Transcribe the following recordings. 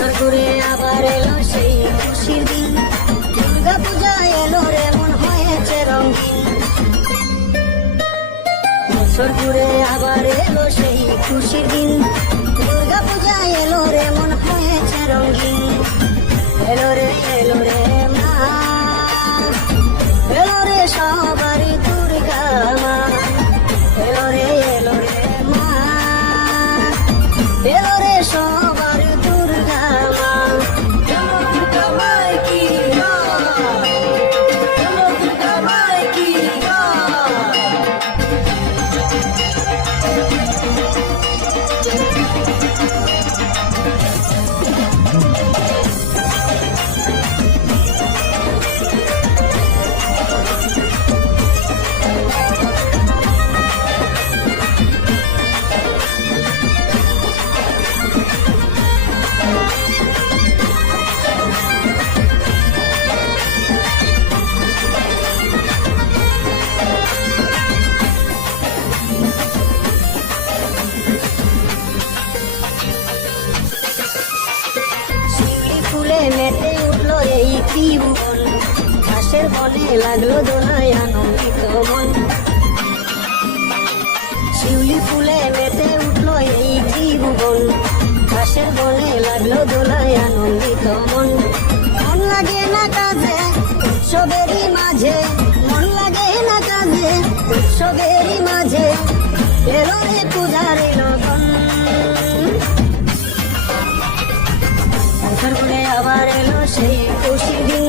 বছর ঘুরে আবার এলো সেই খুশির দিন, দুর্গা পূজা এলো রে মন হয়েছে রঙিন। বছর ঘুরে আবার এলো সেই খুশির দিন, দুর্গা পূজা এলো রে মন হয়েছে রঙিন। এলো রে মা, এলো রে সবারই দুর্গা মা, এলো রে মা, এলো রে সবার দুর্গা মা। দুর্গা মাই কি জয়, দুর্গা মাই কি জয়। মেতে উঠলো এই ত্রিভুবন, ঘাসের বনে লাগলো দোলায় আনন্দিত মন। শিউলি ফুলে মেতে উঠলো এই ত্রিভুবন, ঘাসের বনে লাগলো দোলায় আনন্দিত মন। মন লাগে না কাজে উৎসবেরই মাঝে, মন লাগে না কাজে উৎসবেরই মাঝে, এলো রে পূজার লগন। বছর ঘুরে আবার এলো সেই খুশির দিন,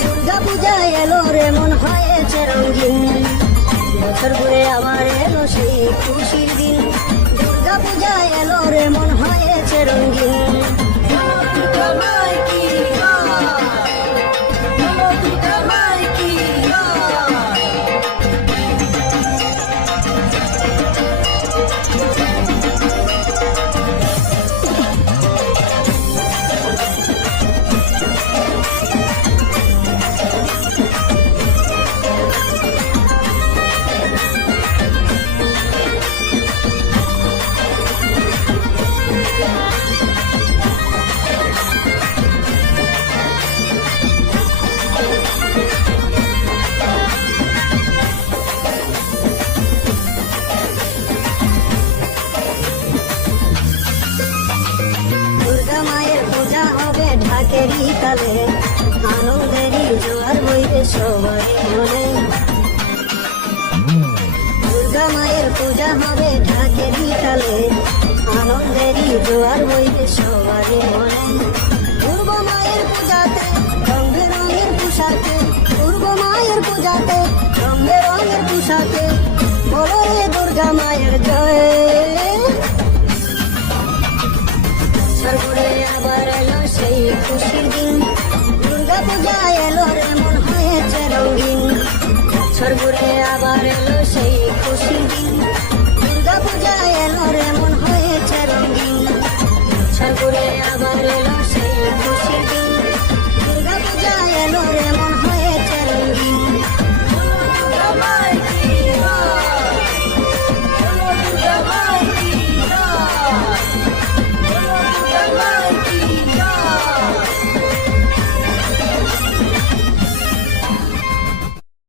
দুর্গা পূজা এলো রে মন হয়েছে রঙিন। বছর ঘুরে আবার এলো সেই খুশির দিন, দুর্গা পূজা এলো রে মন হয়েছে রঙিন। দুর্গা মাই কি জয়, দুর্গা মাই কি জয়। ঢাকেরই তালে আনন্দেরই জোয়ার বইবে সবার মনে। দুর্গা মায়ের পূজা হবে ঢাকেরই তালে আনন্দেরই জোয়ার বইবে সবার মনে। পূর্ব মায়ের পূজাতে রঙ বেরঙের পোশাকে, পূর্ব মায়ের পূজাতে রঙ বেরঙের পোশাকে, বলো রে দুর্গা মায়ের জয়। সরগুড়ে আবার এলো সেই খুশির দিন, দুর্গা পূজা এলো রে মন হয়েছে রঙিন। সরগুড়ে আবার এলো